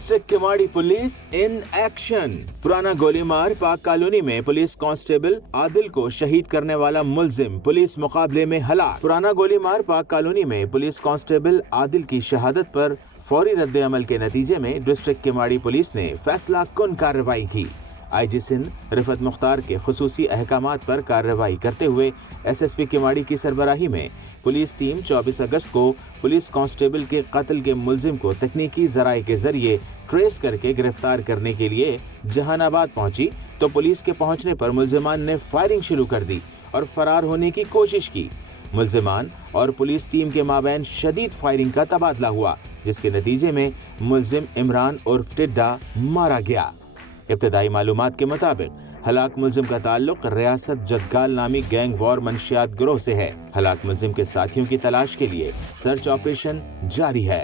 District Keamari police in action. पुराना गोलीमार पाक colony में पुलिस कांस्टेबल आदिल को शहीद करने वाला मुलजिम पुलिस मुकाबले में हलाक। पुराना गोलीमार पाक कॉलोनी में पुलिस कांस्टेबल आदिल की शहादत पर फौरी रद्द अमल के नतीजे में डिस्ट्रिक्ट किमाड़ी पुलिस ने फैसला कुन कार्रवाई की। आईजी सिंध रिफत मुख्तार के खुसूसी अहकामात पर कार्रवाई करते हुए एसएसपी किमाड़ी की सरबराही में पुलिस टीम 24 अगस्त को पुलिस कांस्टेबल के कत्ल के मुलजिम को तकनीकी जराये के जरिए ट्रेस करके गिरफ्तार करने के लिए जहानाबाद पहुंची तो पुलिस के पहुंचने पर मुलजिमान ने फायरिंग शुरू कर दी और फरार होने की कोशिश की। मुलजिमान और पुलिस टीम के माबैन शदीद फायरिंग का तबादला हुआ, जिसके नतीजे में मुलजिम इमरान उर्फ टिड्डा मारा गया। इब्तदाई मालूमात के मुताबिक हलाक मुलजिम का ताल्लुक रियासत जदगाल नामी गैंग वॉर मंशियात गिरोह से है। हलाक मुलजिम के साथियों की तलाश के लिए सर्च ऑपरेशन जारी है।